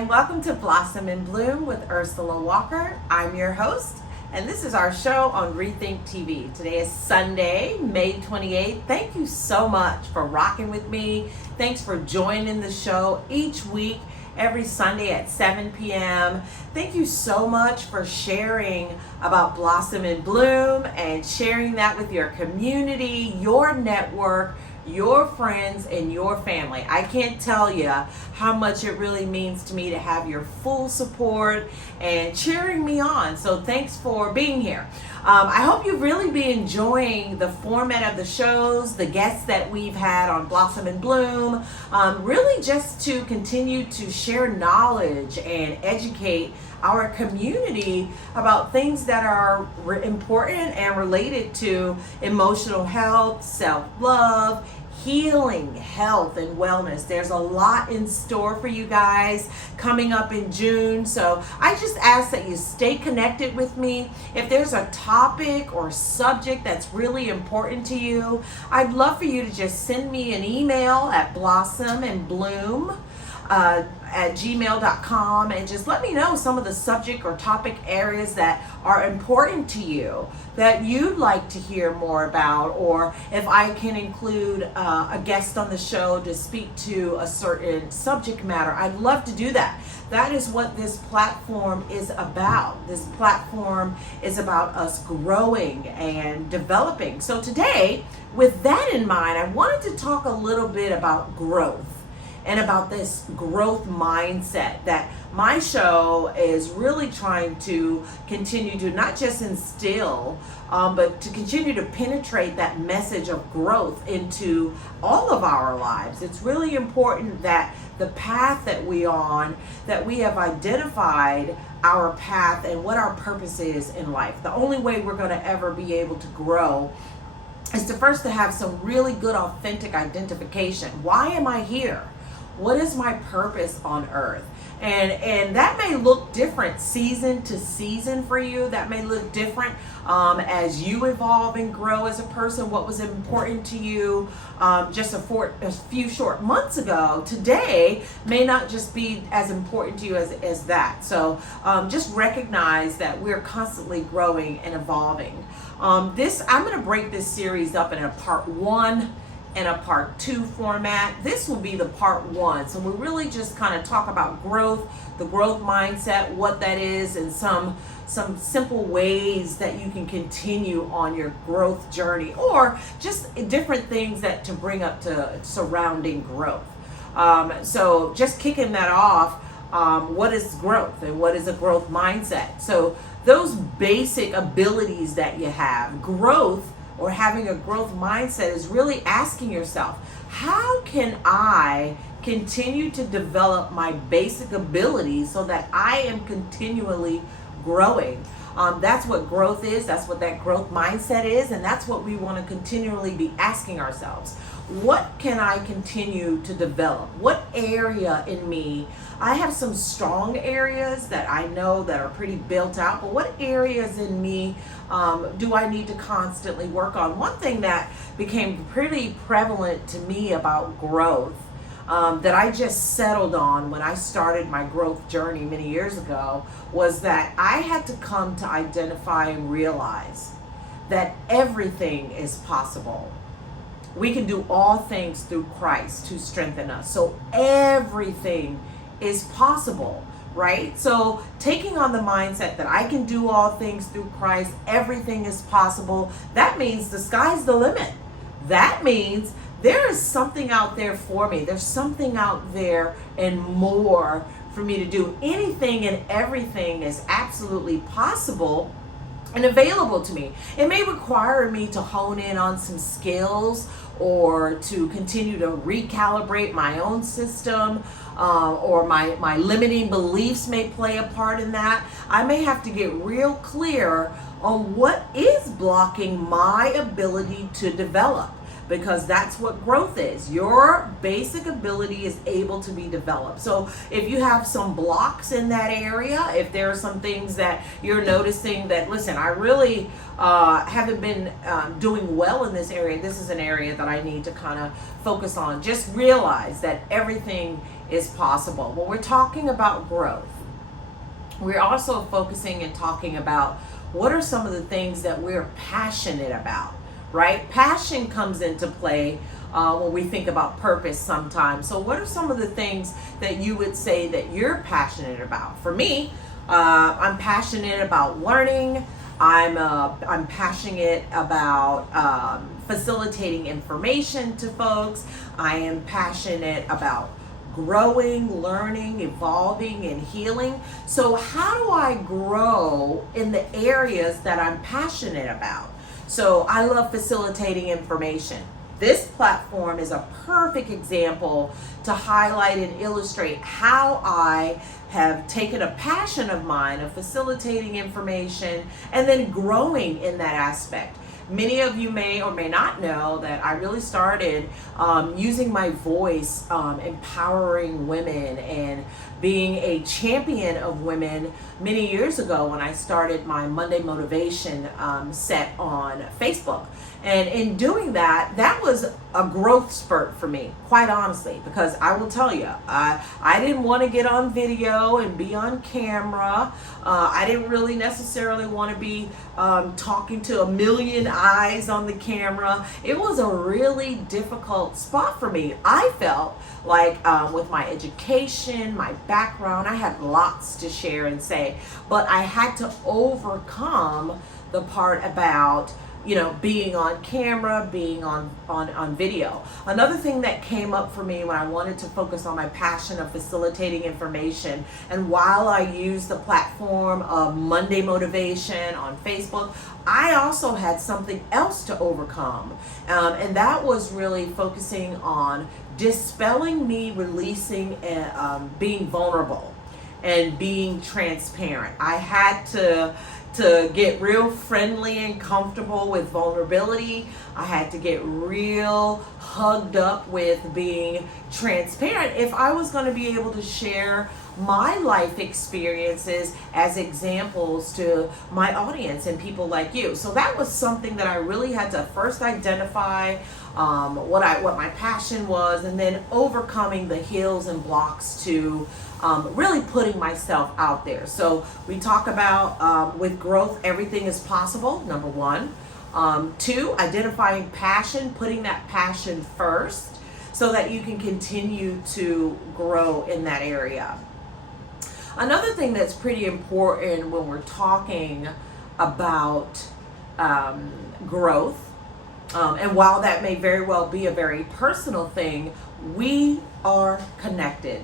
and welcome to Blossom and Bloom with Ursula Walker. I'm your host, and this is our show on Rethink TV. Today is Sunday, May 28th. Thank you so much for rocking with me. Thanks for joining the show each week, every Sunday at 7 p.m. Thank you so much for sharing about Blossom and Bloom and sharing that with your community, your network, your friends, and your family. I can't tell you how much it really means to me to have your full support and cheering me on. So thanks for being here. I hope you've really been enjoying the format of the shows, the guests that we've had on Blossom and Bloom, really just to continue to share knowledge and educate our community about things that are important and related to emotional health, self-love, healing, health, and wellness. There's a lot in store for you guys coming up in June. So I just ask that you stay connected with me. If there's a topic or subject that's really important to you, I'd love for you to just send me an email at blossomandbloom at gmail.com and just let me know some of the subject or topic areas that are important to you that you'd like to hear more about, or if I can include a guest on the show to speak to a certain subject matter, I'd love to do that. That is what this platform is about. This platform is about us growing and developing. So today, with that in mind, I wanted to talk a little bit about growth and about this growth mindset that my show is really trying to continue to not just instill, but to continue to penetrate that message of growth into all of our lives. It's really important that the path that we're on, that we have identified our path and what our purpose is in life. The only way we're going to ever be able to grow is to first to have some really good, authentic identification. Why am I here? What is my purpose on earth? And that may look different season to season for you. That may look different as you evolve and grow as a person. What was important to you just a few short months ago, today may not just be as important to you as that. So just recognize that we're constantly growing and evolving. I'm going to break this series up in a part 1 and a part 2 format. This will be the part 1. So we really just kind of talk about growth, the growth mindset, what that is, and some simple ways that you can continue on your growth journey, or just different things that to bring up to surrounding growth. So just kicking that off, what is growth and what is a growth mindset? So those basic abilities that you have, growth or having a growth mindset is really asking yourself, how can I continue to develop my basic abilities so that I am continually growing? That's what growth is. That's what that growth mindset is. And that's what we want to continually be asking ourselves. What can I continue to develop? What area in me? I have some strong areas that I know that are pretty built out, but what areas in me do I need to constantly work on? One thing that became pretty prevalent to me about growth that I just settled on when I started my growth journey many years ago was that I had to come to identify and realize that everything is possible. We can do all things through Christ to strengthen us. So everything is possible, right? So taking on the mindset that I can do all things through Christ, everything is possible, that means the sky's the limit. That means there is something out there for me. There's something out there and more for me to do. Anything and everything is absolutely possible and available to me. It may require me to hone in on some skills or to continue to recalibrate my own system, or my limiting beliefs may play a part in that. I may have to get real clear on what is blocking my ability to develop, because that's what growth is. Your basic ability is able to be developed. So if you have some blocks in that area, if there are some things that you're noticing that, listen, I really haven't been doing well in this area, this is an area that I need to kind of focus on. Just realize that everything is possible. When we're talking about growth, we're also focusing and talking about what are some of the things that we're passionate about, right? Passion comes into play when we think about purpose sometimes. So what are some of the things that you would say that you're passionate about? For me, I'm passionate about learning. I'm passionate about facilitating information to folks. I am passionate about growing, learning, evolving, and healing. So how do I grow in the areas that I'm passionate about? So I love facilitating information. This platform is a perfect example to highlight and illustrate how I have taken a passion of mine of facilitating information and then growing in that aspect. Many of you may or may not know that I really started using my voice, empowering women and being a champion of women many years ago when I started my Monday Motivation set on Facebook. And in doing that, that was a growth spurt for me, quite honestly, because I will tell you, I didn't want to get on video and be on camera. I didn't really necessarily want to be talking to a million eyes on the camera. It was a really difficult spot for me. I felt like with my education, my background, I had lots to share and say, but I had to overcome the part about being on camera, being on video. Another thing that came up for me when I wanted to focus on my passion of facilitating information, and while I used the platform of Monday Motivation on Facebook, I also had something else to overcome. And that was really focusing on dispelling me, releasing, and being vulnerable and being transparent. I had to get real friendly and comfortable with vulnerability. I had to get real hugged up with being transparent if I was going to be able to share my life experiences as examples to my audience and people like you. So that was something that I really had to first identify what my passion was, and then overcoming the hills and blocks to really putting myself out there. So we talk about with growth, everything is possible, number one. Two, identifying passion, putting that passion first so that you can continue to grow in that area. Another thing that's pretty important when we're talking about growth, and while that may very well be a very personal thing, we are connected.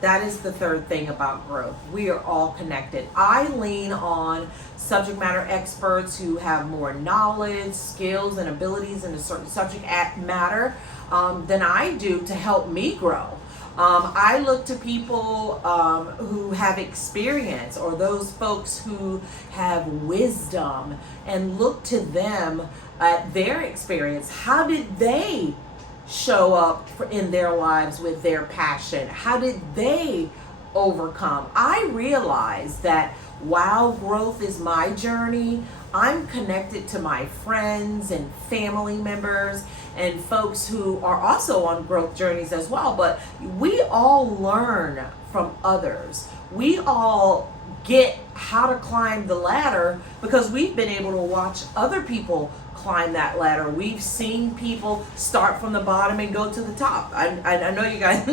That is the third thing about growth. We are all connected. I lean on subject matter experts who have more knowledge, skills, and abilities in a certain subject matter than I do to help me grow. I look to people who have experience, or those folks who have wisdom, and look to them at their experience. How did they show up in their lives with their passion? How did they overcome? I realize that while growth is my journey, I'm connected to my friends and family members and folks who are also on growth journeys as well. But we all learn from others. We all get how to climb the ladder because we've been able to watch other people climb that ladder. We've seen people start from the bottom and go to the top. I know you guys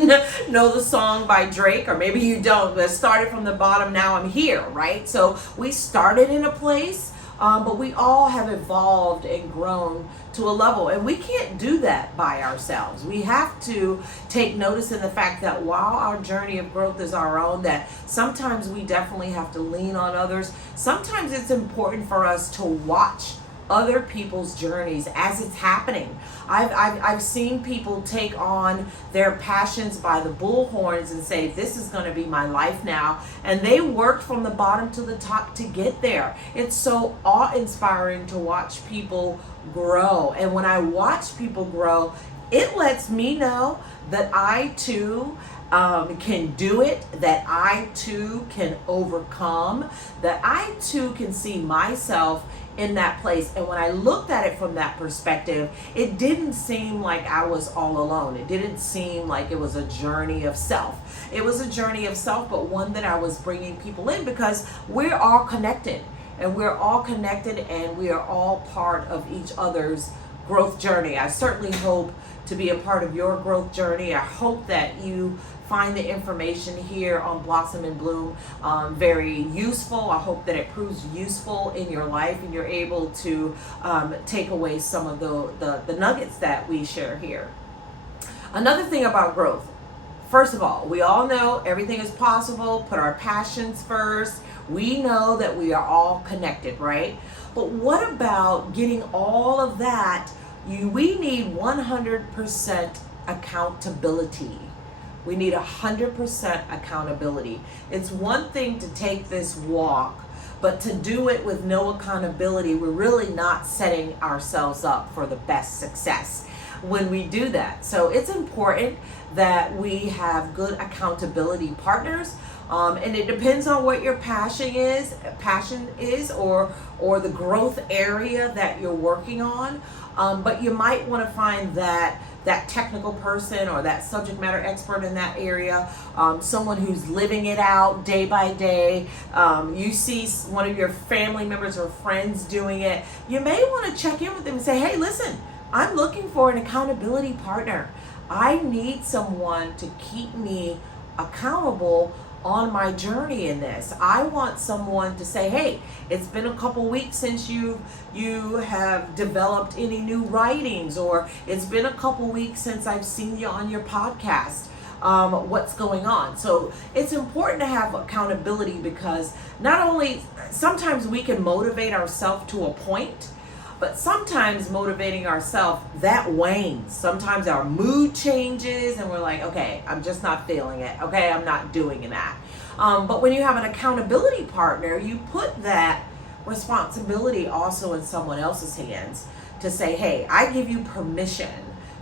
know the song by Drake, or maybe you don't, but started from the bottom, now I'm here, right? So we started in a place, but we all have evolved and grown to a level, and we can't do that by ourselves. We have to take notice in the fact that while our journey of growth is our own, that sometimes we definitely have to lean on others. Sometimes it's important for us to watch other people's journeys as it's happening. I've seen people take on their passions by the bullhorns and say, this is going to be my life now, and they worked from the bottom to the top to get there. It's so awe-inspiring to watch people grow, and when I watch people grow, it lets me know that I too can do it, that I too can overcome, that I too can see myself in that place. And when I looked at it from that perspective, it didn't seem like I was all alone. It didn't seem like it was a journey of self. It was a journey of self, but one that I was bringing people in, because we're all connected, and we're all connected, and we are all part of each other's growth journey. I certainly hope to be a part of your growth journey. I hope that you find the information here on Blossom and Bloom very useful. I hope that it proves useful in your life, and you're able to take away some of the nuggets that we share here. Another thing about growth, first of all, we all know everything is possible. Put our passions first. We know that we are all connected, right? But what about getting all of that? We need 100% accountability. We need 100% accountability. It's one thing to take this walk, but to do it with no accountability, we're really not setting ourselves up for the best success when we do that. So it's important that we have good accountability partners. And it depends on what your passion is, or the growth area that you're working on. But you might want to find that technical person or that subject matter expert in that area, someone who's living it out day by day. You see one of your family members or friends doing it, you may want to check in with them and say, hey, listen, I'm looking for an accountability partner. I need someone to keep me accountable on my journey in this. I want someone to say, hey, it's been a couple weeks since you have developed any new writings, or it's been a couple weeks since I've seen you on your podcast. What's going on? So it's important to have accountability, because not only sometimes we can motivate ourselves to a point, but sometimes motivating ourselves, that wanes. Sometimes our mood changes and we're like, okay, I'm just not feeling it. Okay, I'm not doing that. But when you have an accountability partner, you put that responsibility also in someone else's hands to say, hey, I give you permission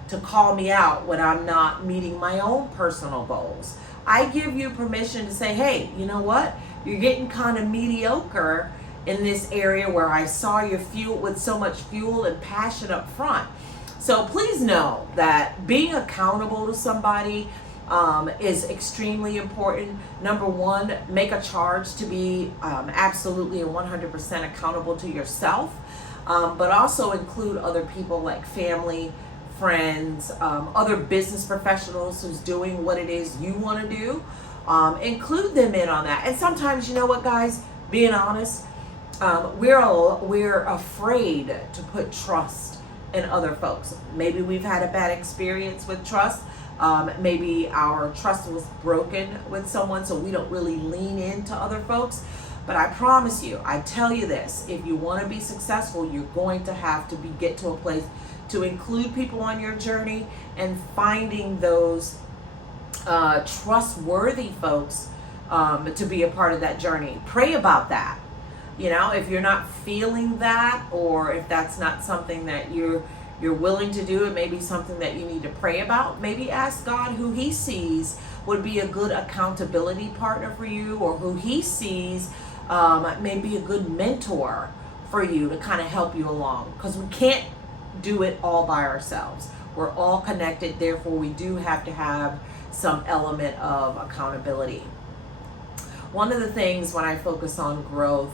to call me out when I'm not meeting my own personal goals. I give you permission to say, hey, you know what? You're getting kind of mediocre in this area where I saw you fueled with so much fuel and passion up front. So please know that being accountable to somebody is extremely important. Number one, make a charge to be absolutely and 100% accountable to yourself, but also include other people like family, friends, other business professionals who's doing what it is you want to do. Include them in on that. And sometimes, you know what, guys, being honest, we're afraid to put trust in other folks. Maybe we've had a bad experience with trust. Maybe our trust was broken with someone, so we don't really lean into other folks. But I promise you, I tell you this, if you want to be successful, you're going to have to get to a place to include people on your journey, and finding those trustworthy folks to be a part of that journey. Pray about that. You know, if you're not feeling that, or if that's not something that you're willing to do, it may be something that you need to pray about. Maybe ask God who he sees would be a good accountability partner for you, or who he sees may be a good mentor for you to kind of help you along, because we can't do it all by ourselves. We're all connected, therefore we do have to have some element of accountability. One of the things when I focus on growth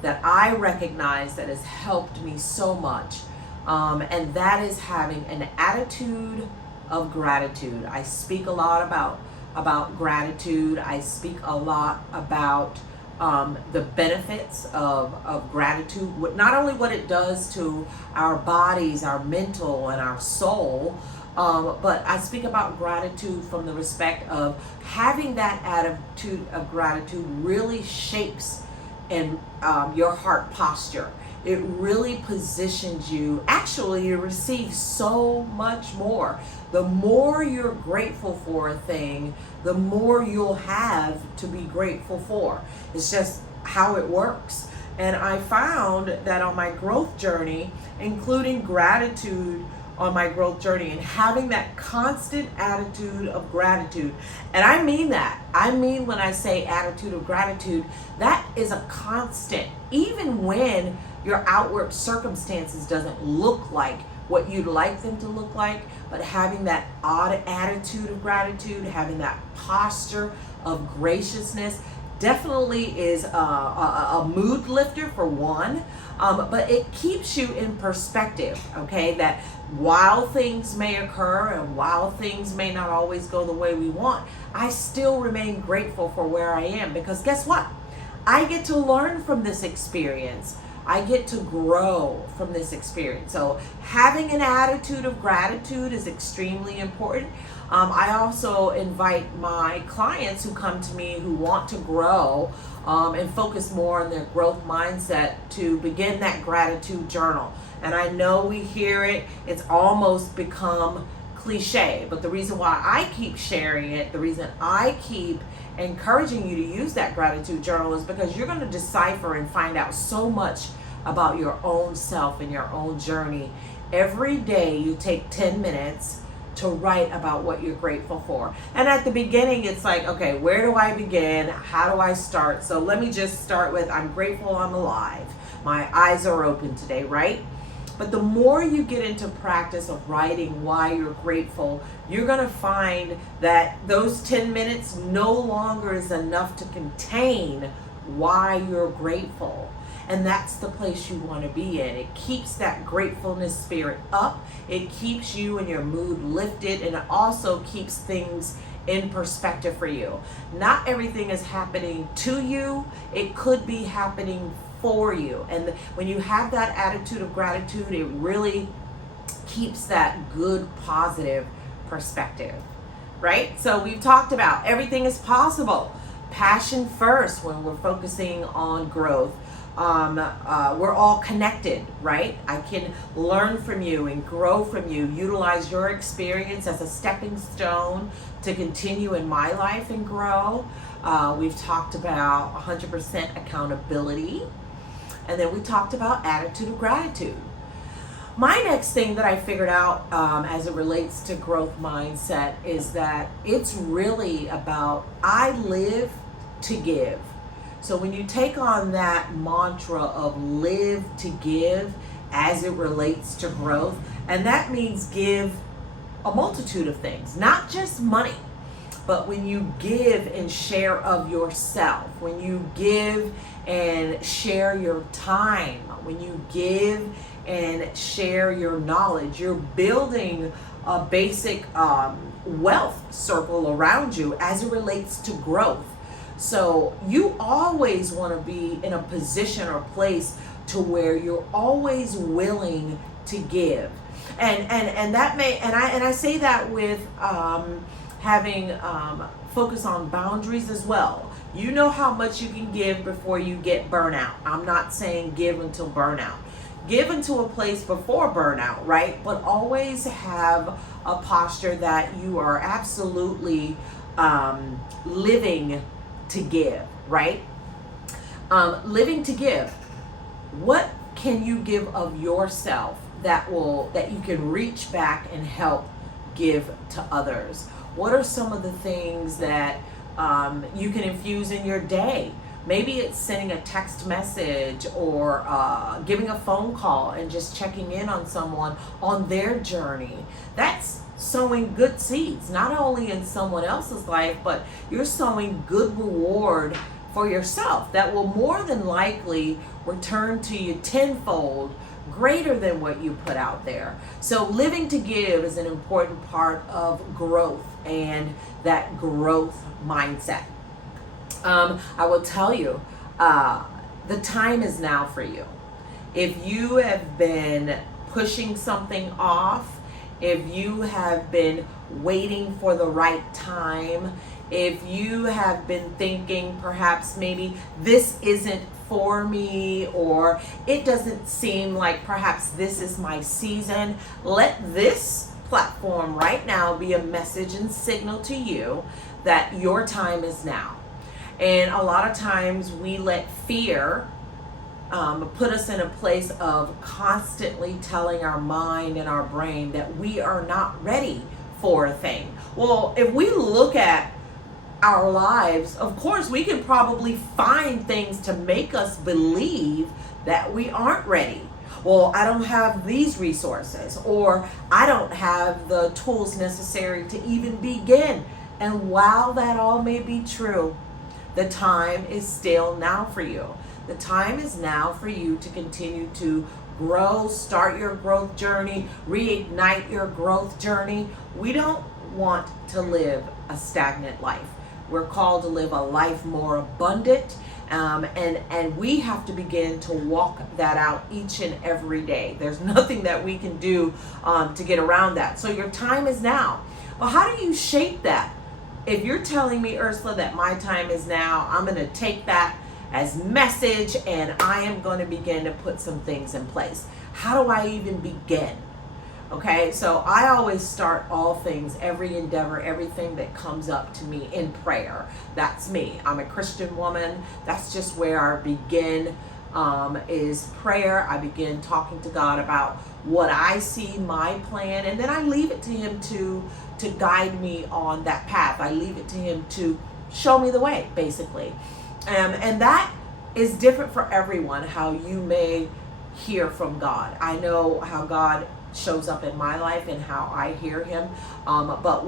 that I recognize that has helped me so much, and that is having an attitude of gratitude. I speak a lot about gratitude. I speak a lot about the benefits of gratitude, not only what it does to our bodies, our mental, and our soul, but I speak about gratitude from the respect of having that attitude of gratitude really shapes in your heart posture. It really positions you actually to receive so much more. The more you're grateful for a thing, the more you'll have to be grateful for. It's just how it works. And I found that on my growth journey, including gratitude on my growth journey, and having that constant attitude of gratitude. And I mean that. I mean, when I say attitude of gratitude, that is a constant, even when your outward circumstances doesn't look like what you'd like them to look like. But having that odd attitude of gratitude, having that posture of graciousness, definitely is a mood lifter for one, but it keeps you in perspective, okay? That while things may occur and while things may not always go the way we want, I still remain grateful for where I am, because guess what? I get to learn from this experience. I get to grow from this experience. So having an attitude of gratitude is extremely important. I also invite my clients who come to me who want to grow and focus more on their growth mindset to begin that gratitude journal. And I know we hear it, it's almost become cliche, but the reason why I keep sharing it, the reason I keep encouraging you to use that gratitude journal is because you're going to decipher and find out so much about your own self and your own journey. Every day you take 10 minutes to write about what you're grateful for. And at the beginning, it's like, okay, where do I begin? How do I start? So let me just start with, I'm grateful I'm alive. My eyes are open today, right? But the more you get into practice of writing why you're grateful, you're gonna find that those 10 minutes no longer is enough to contain why you're grateful. And that's the place you want to be in. It keeps that gratefulness spirit up. It keeps you and your mood lifted, and it also keeps things in perspective for you. Not everything is happening to you. It could be happening for you. And when you have that attitude of gratitude, it really keeps that good, positive perspective, right? So we've talked about everything is possible. Passion first when we're focusing on growth. We're all connected, right? I can learn from you and grow from you, utilize your experience as a stepping stone to continue in my life and grow. We've talked about 100% accountability, and then we talked about attitude of gratitude. My next thing that I figured out as it relates to growth mindset is that it's really about I live to give. So when you take on that mantra of live to give as it relates to growth, and that means give a multitude of things, not just money, but when you give and share of yourself, when you give and share your time, when you give and share your knowledge, you're building a basic wealth circle around you as it relates to growth. So you always want to be in a position or place to where you're always willing to give, and that may and I say that with having focus on boundaries as well. You know how much you can give before you get burnout. I'm not saying give until burnout. Give into a place before burnout, right? But always have a posture that you are absolutely living to give, right? Living to give. What can you give of yourself that you can reach back and help give to others? What are some of the things that you can infuse in your day? Maybe it's sending a text message or giving a phone call and just checking in on someone on their journey. That's sowing good seeds, not only in someone else's life, but you're sowing good reward for yourself that will more than likely return to you tenfold greater than what you put out there. So living to give is an important part of growth and that growth mindset. I will tell you, the time is now for you. If you have been pushing something off, if you have been waiting for the right time, if you have been thinking perhaps maybe this isn't for me, or it doesn't seem like perhaps this is my season, let this platform right now be a message and signal to you that your time is now. And a lot of times we let fear put us in a place of constantly telling our mind and our brain that we are not ready for a thing. Well, if we look at our lives, of course, we can probably find things to make us believe that we aren't ready. Well, I don't have these resources, or I don't have the tools necessary to even begin. And while that all may be true, the time is still now for you. The time is now for you to continue to grow, start your growth journey, reignite your growth journey. We don't want to live a stagnant life. We're called to live a life more abundant, and we have to begin to walk that out each and every day. There's nothing that we can do to get around that. So your time is now. Well, how do you shape that? If you're telling me, Ursula, that my time is now, I'm going to take that as message, and I am going to begin to put some things in place. How do I even begin? Okay, so I always start all things, every endeavor, everything that comes up to me in prayer. That's me. I'm a Christian woman. That's just where I begin, is prayer. I begin talking to God about what I see, my plan, and then I leave it to Him to guide me on that path. I leave it to Him to show me the way, basically. And that is different for everyone, how you may hear from God. I know how God shows up in my life and how I hear Him. But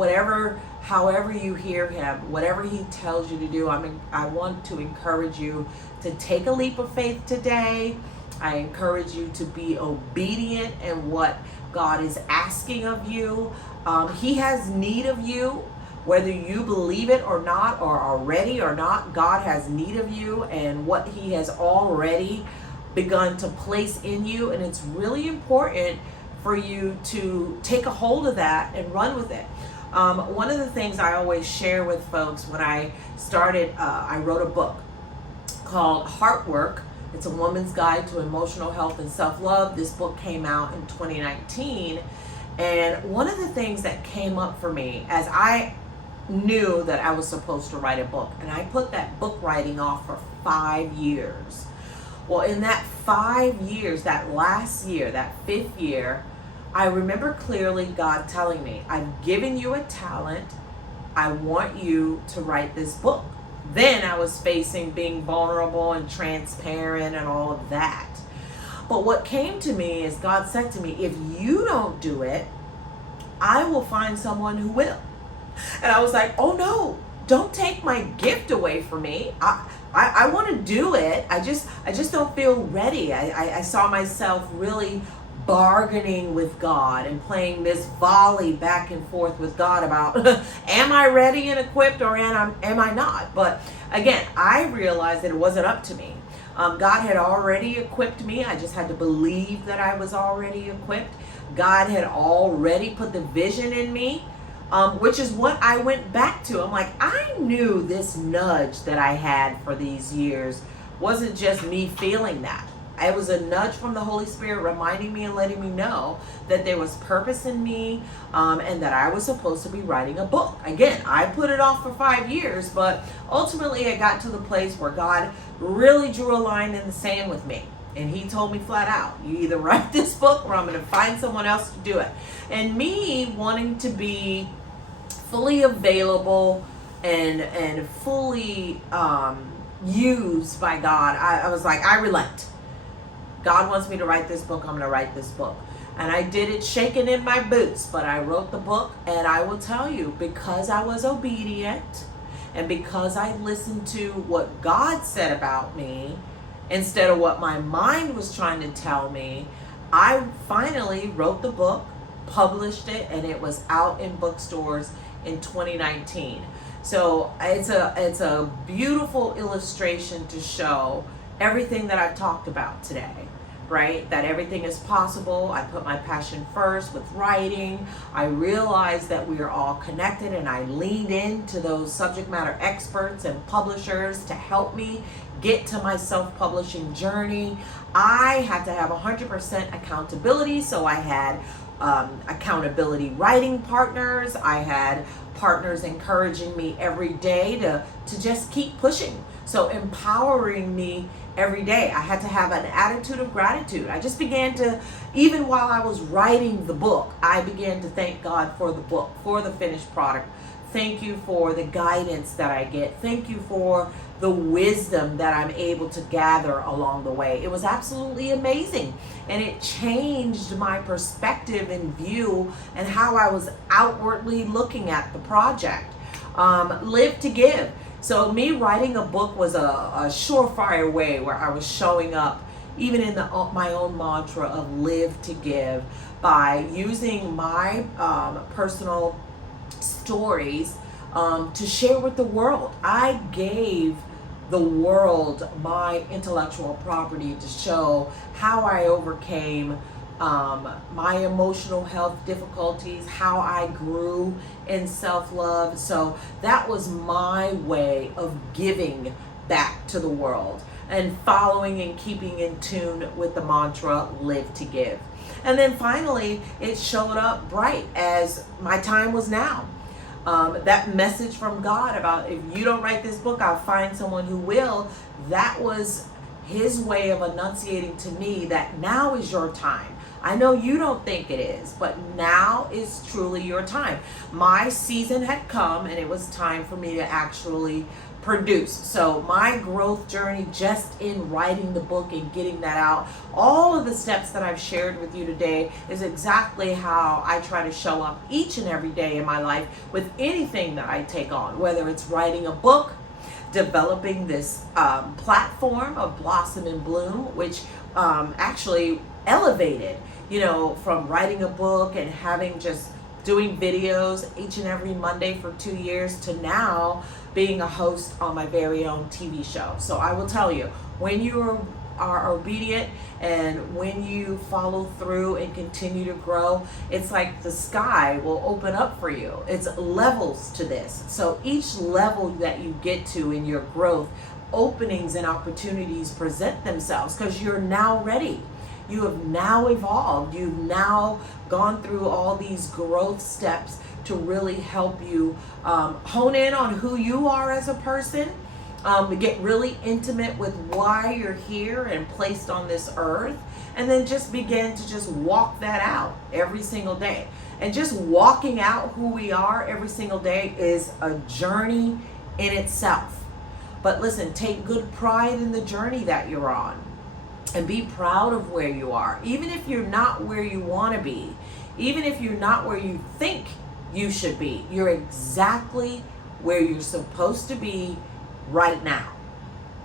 however you hear Him, whatever He tells you to do, I want to encourage you to take a leap of faith today. I encourage you to be obedient in what God is asking of you. He has need of you. Whether you believe it or not, or are ready or not, God has need of you and what He has already begun to place in you. And it's really important for you to take a hold of that and run with it. One of the things I always share with folks when I started, I wrote a book called Heart Work. It's a woman's guide to emotional health and self-love. This book came out in 2019. And one of the things that came up for me as I knew that I was supposed to write a book, and I put that book writing off for 5 years. Well, in that 5 years, that last year, that 5th year, I remember clearly God telling me, I've given you a talent. I want you to write this book. Then I was facing being vulnerable and transparent and all of that. But what came to me is God said to me, if you don't do it, I will find someone who will. And I was like, oh no, don't take my gift away from me. I want to do it. I just don't feel ready. I saw myself really bargaining with God and playing this volley back and forth with God about, am I ready and equipped, or am I not? But again, I realized that it wasn't up to me. God had already equipped me. I just had to believe that I was already equipped. God had already put the vision in me. Which is what I went back to. I'm like, I knew this nudge that I had for these years wasn't just me feeling that. It was a nudge from the Holy Spirit reminding me and letting me know that there was purpose in me, and that I was supposed to be writing a book. Again, I put it off for 5 years, but ultimately I got to the place where God really drew a line in the sand with me. And He told me flat out, you either write this book or I'm going to find someone else to do it. And me wanting to be fully available and fully used by God, I was like, I relent. God wants me to write this book, I'm going to write this book. And I did it shaking in my boots, but I wrote the book. And I will tell you, because I was obedient and because I listened to what God said about me, instead of what my mind was trying to tell me, I finally wrote the book, published it, and it was out in bookstores in 2019. So it's a beautiful illustration to show everything that I've talked about today, right? That everything is possible. I put my passion first with writing. I realized that we are all connected, and I leaned into those subject matter experts and publishers to help me get to my self-publishing journey. I had to have 100% accountability, so I had accountability writing partners. I had partners encouraging me every day to just keep pushing, So empowering me every day. I had to have an attitude of gratitude. I just began to, even while I was writing the book, I began to thank God for the book, for the finished product. Thank you for the guidance that I get. Thank you for the wisdom that I'm able to gather along the way. It was absolutely amazing. And it changed my perspective and view and how I was outwardly looking at the project. Live to give. So me writing a book was a surefire way where I was showing up even in my own mantra of live to give by using my personal stories to share with the world. I gave the world my intellectual property to show how I overcame my emotional health difficulties, how I grew in self-love. So that was my way of giving back to the world and following and keeping in tune with the mantra, live to give. And then finally, it showed up bright as my time was now. That message from God about if you don't write this book, I'll find someone who will. That was his way of enunciating to me that now is your time. I know you don't think it is, but now is truly your time. My season had come and it was time for me to actually produce. So my growth journey just in writing the book and getting that out, all of the steps that I've shared with you today is exactly how I try to show up each and every day in my life with anything that I take on, whether it's writing a book, developing this platform of Blossom and Bloom, which actually elevated, from writing a book and having just doing videos each and every Monday for 2 years to now being a host on my very own TV show. So I will tell you, when you are obedient and when you follow through and continue to grow, it's like the sky will open up for you. It's levels to this. So each level that you get to in your growth, openings and opportunities present themselves because you're now ready. You have now evolved. You've now gone through all these growth steps to really help you hone in on who you are as a person, get really intimate with why you're here and placed on this earth, and then just begin to just walk that out every single day. And just walking out who we are every single day is a journey in itself. But listen, take good pride in the journey that you're on. And be proud of where you are. Even if you're not where you want to be, even if you're not where you think you should be, you're exactly where you're supposed to be right now.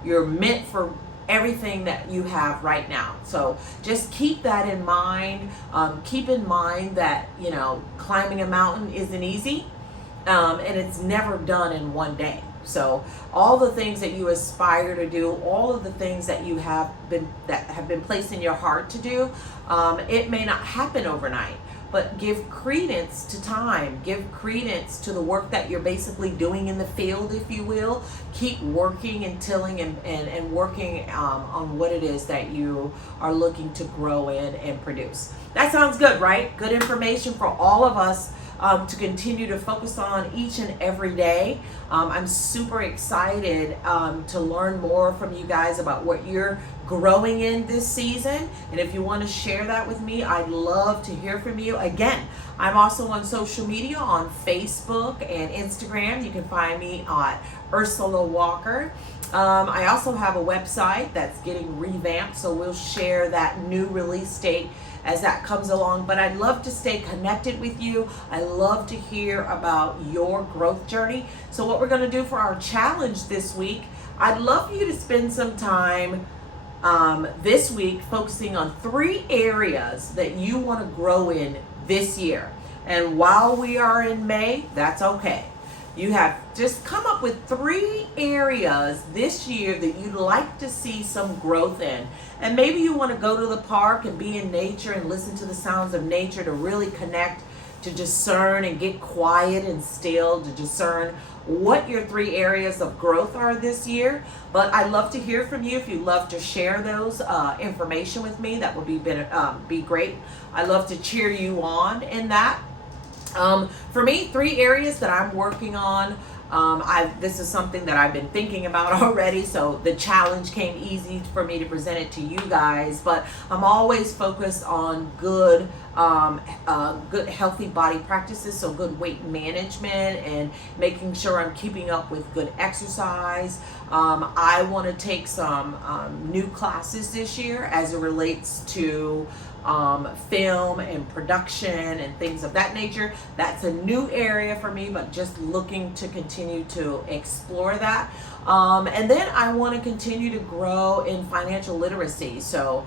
You're meant for everything that you have right now. So just keep that in mind. Keep in mind that, climbing a mountain isn't easy, and it's never done in one day. So all the things that you aspire to do, all of the things that you have been placed in your heart to do, it may not happen overnight, but give credence to time, give credence to the work that you're basically doing in the field, if you will. Keep working and tilling and working on what it is that you are looking to grow in and produce. That sounds good, right? Good information for all of us to continue to focus on each and every day. I'm super excited to learn more from you guys about what you're growing in this season. And if you want to share that with me, I'd love to hear from you. Again, I'm also on social media on Facebook and Instagram. You can find me at Ursula Walker. I also have a website that's getting revamped, so we'll share that new release date as that comes along. But I'd love to stay connected with you. I love to hear about your growth journey. So what we're going to do for our challenge this week, I'd love for you to spend some time this week focusing on 3 areas that you want to grow in this year. And while we are in May, that's okay. You have just come up with 3 areas this year that you'd like to see some growth in. And maybe you want to go to the park and be in nature and listen to the sounds of nature to really connect, to discern and get quiet and still, to discern what your 3 areas of growth are this year. But I'd love to hear from you. If you'd love to share those information with me, that would be great. I love to cheer you on in that. For me, 3 areas that I'm working on This is something that I've been thinking about already, so the challenge came easy for me to present it to you guys. But I'm always focused on good healthy body practices, so good weight management and making sure I'm keeping up with good exercise. I want to take some new classes this year as it relates to film and production and things of that nature. That's a new area for me, but just looking to continue to explore that. And then I want to continue to grow in financial literacy. So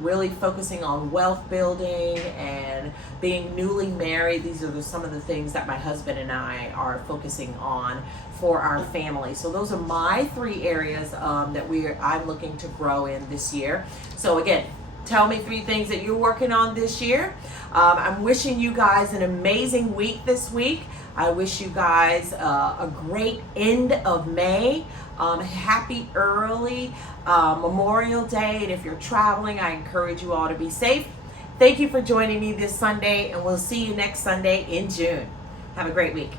really focusing on wealth building and being newly married. These are some of the things that my husband and I are focusing on for our family. So those are my 3 areas that I'm looking to grow in this year. So again, tell me 3 things that you're working on this year. I'm wishing you guys an amazing week this week. I wish you guys a great end of May. Happy early Memorial Day. And if you're traveling, I encourage you all to be safe. Thank you for joining me this Sunday, and we'll see you next Sunday in June. Have a great week.